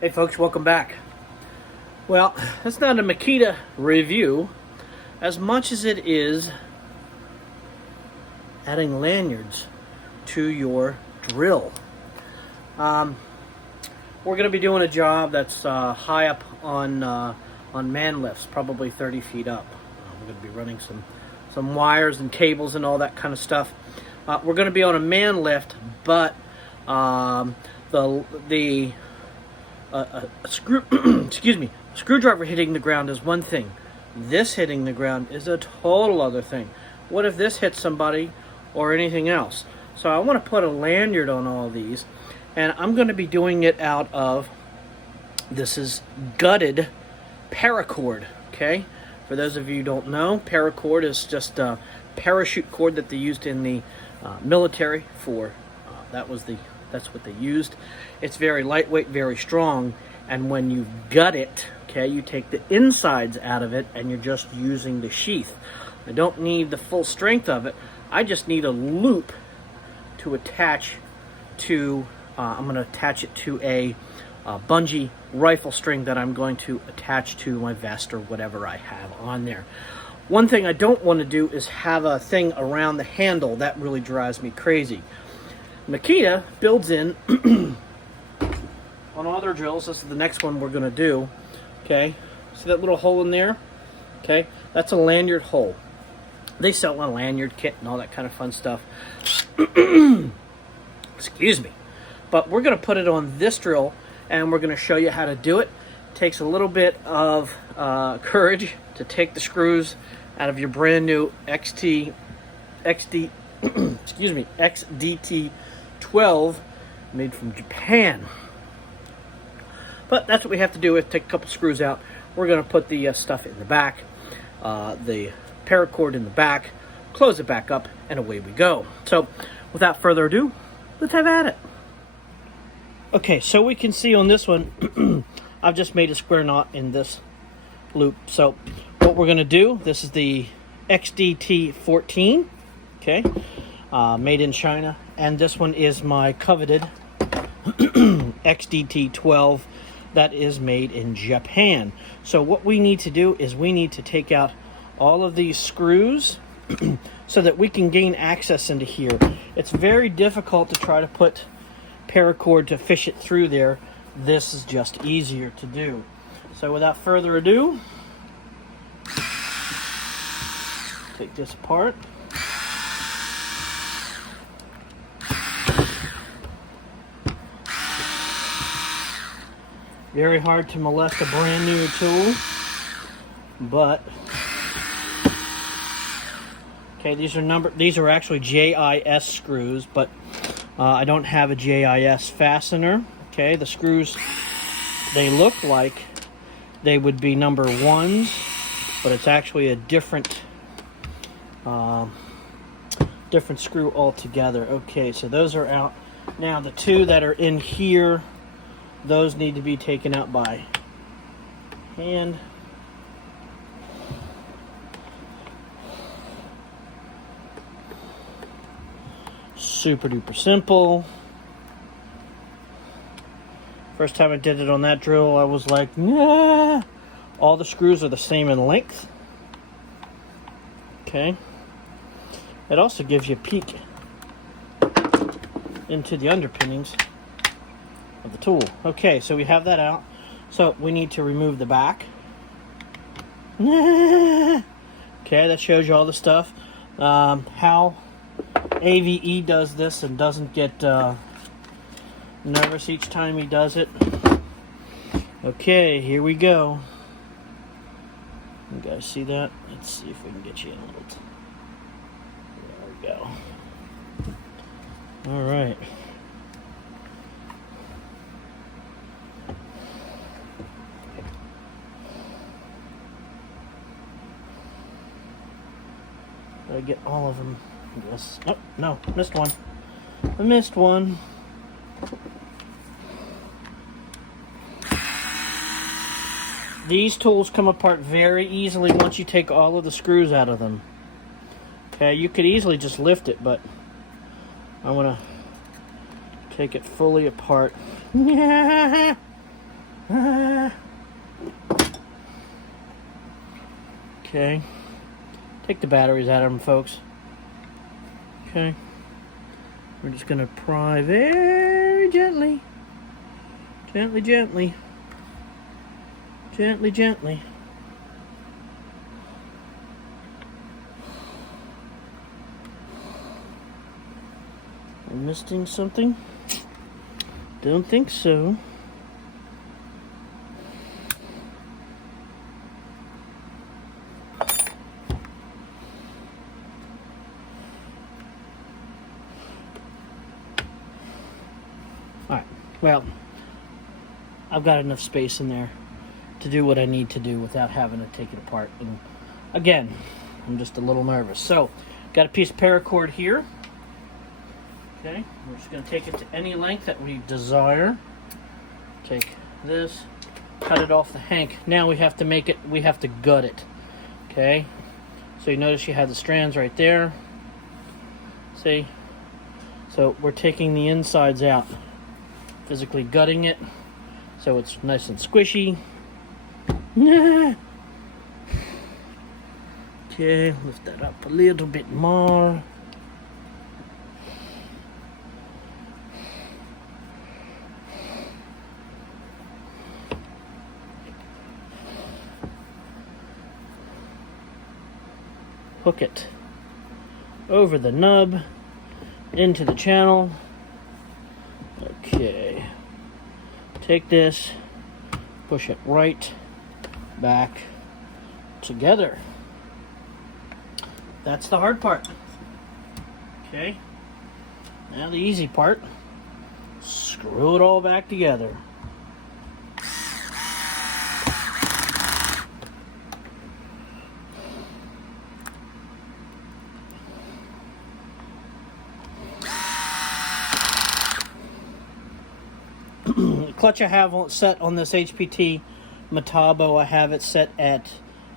Hey folks, welcome back. Well, that's not a Makita review as much as it is adding lanyards to your drill. We're going to be doing a job that's high up on man lifts, probably 30 feet up. We're going to be running some wires and cables and all that kind of stuff. We're going to be on a man lift, but screwdriver hitting the ground is one thing. This hitting the ground is a total other thing. What if this hits somebody or anything else? So I want to put a lanyard on all these, and I'm going to be doing it out of, this is gutted paracord, okay? For those of you who don't know, paracord is just a parachute cord that they used in the military for, that's what they used. It's very lightweight, very strong, and when you gut it, okay, you take the insides out of it and you're just using the sheath. I don't need the full strength of it. I just need a loop to attach to, I'm going to attach it to a bungee rifle string that I'm going to attach to my vest or whatever I have on there. One thing I don't want to do is have a thing around the handle. That really drives me crazy. Makita builds in on all their drills. This is the next one we're going to do. Okay, see that little hole in there? Okay, that's a lanyard hole. They sell a lanyard kit and all that kind of fun stuff. Excuse me. But we're going to put it on this drill, and we're going to show you how to do it. It takes a little bit of courage to take the screws out of your brand new XDT 12 made from Japan. But that's what we have to do. We have to take a couple screws out. We're going to put the stuff in the back, the paracord in the back, close it back up, and away we go. So without further ado, let's have at it. Okay, so we can see on this one, I've just made a square knot in this loop. So what we're going to do, this is the XDT 14, okay, made in China, and this one is my coveted XDT 12 that is made in Japan. So what we need to do is we need to take out all of these screws so that we can gain access into here. It's very difficult to try to put paracord to fish it through there. This is just easier to do. So without further ado, take this apart. Very hard to molest a brand new tool, but okay, these are actually JIS screws, but I don't have a JIS fastener. Okay, the screws, they look like they would be number ones, but it's actually a different screw altogether. Okay, so those are out. Now the two that are in here, those need to be taken out by hand. Super duper simple. First time I did it on that drill, I was like, nah. All the screws are the same in length. Okay. It also gives you a peek into the underpinnings of the tool. Okay, so we have that out. So we need to remove the back. Okay, that shows you all the stuff. How AVE does this and doesn't get nervous each time he does it. Okay, here we go. You guys see that? Let's see if we can get you in a little. There we go. All right. Gotta get all of them. Yes. Oh, no, missed one. I missed one. These tools come apart very easily once you take all of the screws out of them. Okay, you could easily just lift it, but I want to take it fully apart. Okay. Take the batteries out of them, folks. Okay. We're just going to pry very gently. Gently, gently. Gently, gently. I'm missing something? Don't think so. Alright, well, I've got enough space in there to do what I need to do without having to take it apart. And again, I'm just a little nervous. So, got a piece of paracord here. Okay, we're just going to take it to any length that we desire. Take this, cut it off the hank. Now we have to gut it. Okay, so you notice you have the strands right there. See? So we're taking the insides out, physically gutting it so it's nice and squishy. Okay, lift that up a little bit more. Hook it over the nub into the channel. Okay, take this, push it right back together. That's the hard part. Okay, now the easy part, screw it all back together. Clutch I have set on this HPT Metabo, I have it set at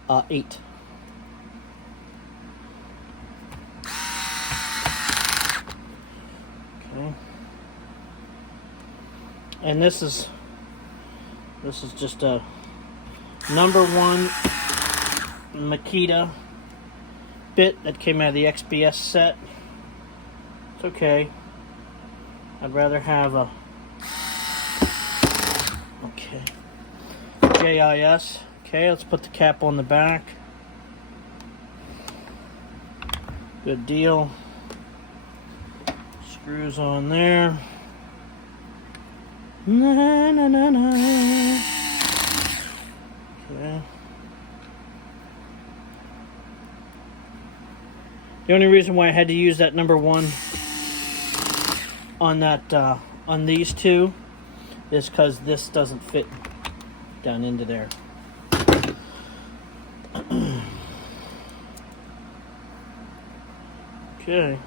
8. Okay. And this is just a #1 Makita bit that came out of the XBS set. It's okay. I'd rather have a JIS. Okay, let's put the cap on the back. Good deal. Screws on there. Na, na, na, na. Okay. The only reason why I had to use that #1 on that on these two is because this doesn't fit down into there. Okay.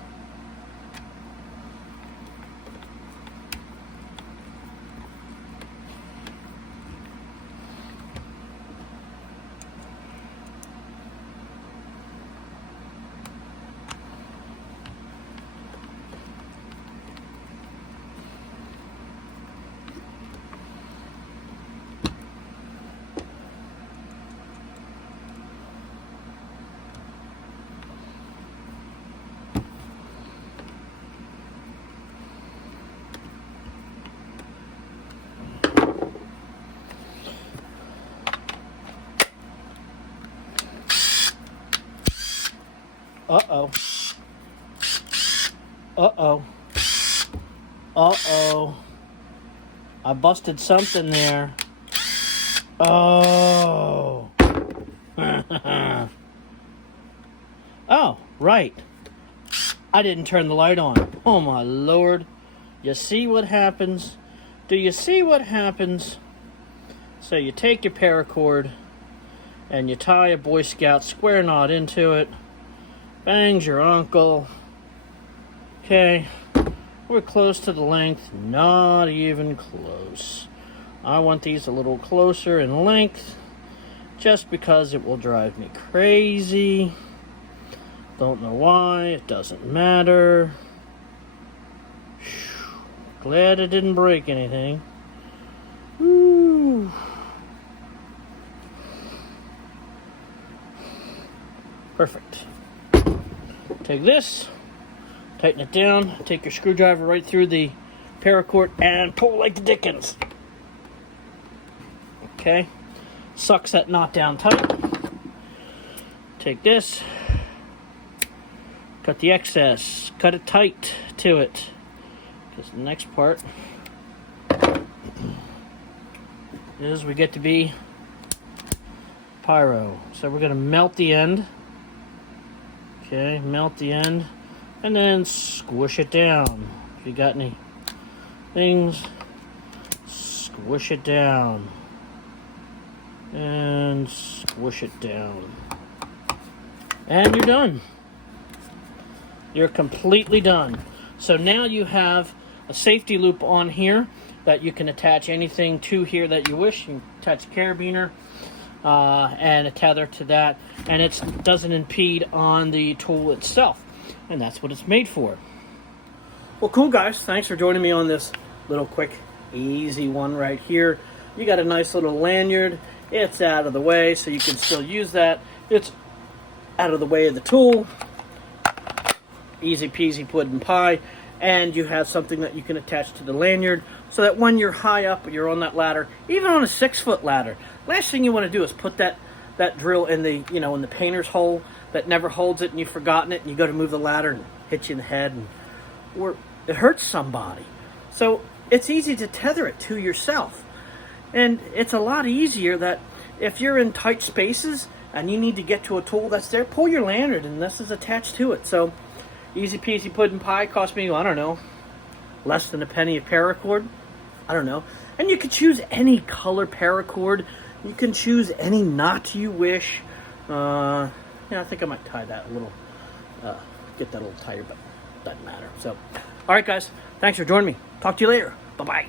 Uh-oh. Uh-oh. Uh-oh. I busted something there. Oh. Oh, right. I didn't turn the light on. Oh, my Lord. You see what happens? Do you see what happens? So you take your paracord and you tie a Boy Scout square knot into it. Bangs your uncle. Okay, we're close to the length, not even close. I want these a little closer in length, just because it will drive me crazy. Don't know why, it doesn't matter. Glad it didn't break anything. Woo. Perfect. Take this, tighten it down, take your screwdriver right through the paracord and pull like the dickens. Okay, sucks that knot down tight. Take this, cut the excess, cut it tight to it. Because the next part is we get to be pyro. So we're going to melt the end. Okay, melt the end. And then squish it down. If you got any things, squish it down. And squish it down. And you're done. You're completely done. So now you have a safety loop on here that you can attach anything to here that you wish. You can attach a carabiner and a tether to that, and it doesn't impede on the tool itself, and that's what it's made for. Well, cool guys, thanks for joining me on this little quick easy one right here. You got a nice little lanyard. It's out of the way so you can still use that. It's out of the way of the tool. Easy peasy pudding pie. And you have something that you can attach to the lanyard so that when you're high up, you're on that ladder, even on a 6-foot ladder, last thing you want to do is put that drill in the, in the painter's hole that never holds it and you've forgotten it and you go to move the ladder and hit you in the head or it hurts somebody. So it's easy to tether it to yourself. And it's a lot easier that if you're in tight spaces and you need to get to a tool that's there, pull your lanyard and this is attached to it. So easy peasy pudding pie. Cost me, I don't know, less than a penny of paracord. I don't know. And you could choose any color paracord. You can choose any knot you wish. I think I might tie that a little, get that a little tighter, but doesn't matter. So, all right, guys. Thanks for joining me. Talk to you later. Bye-bye.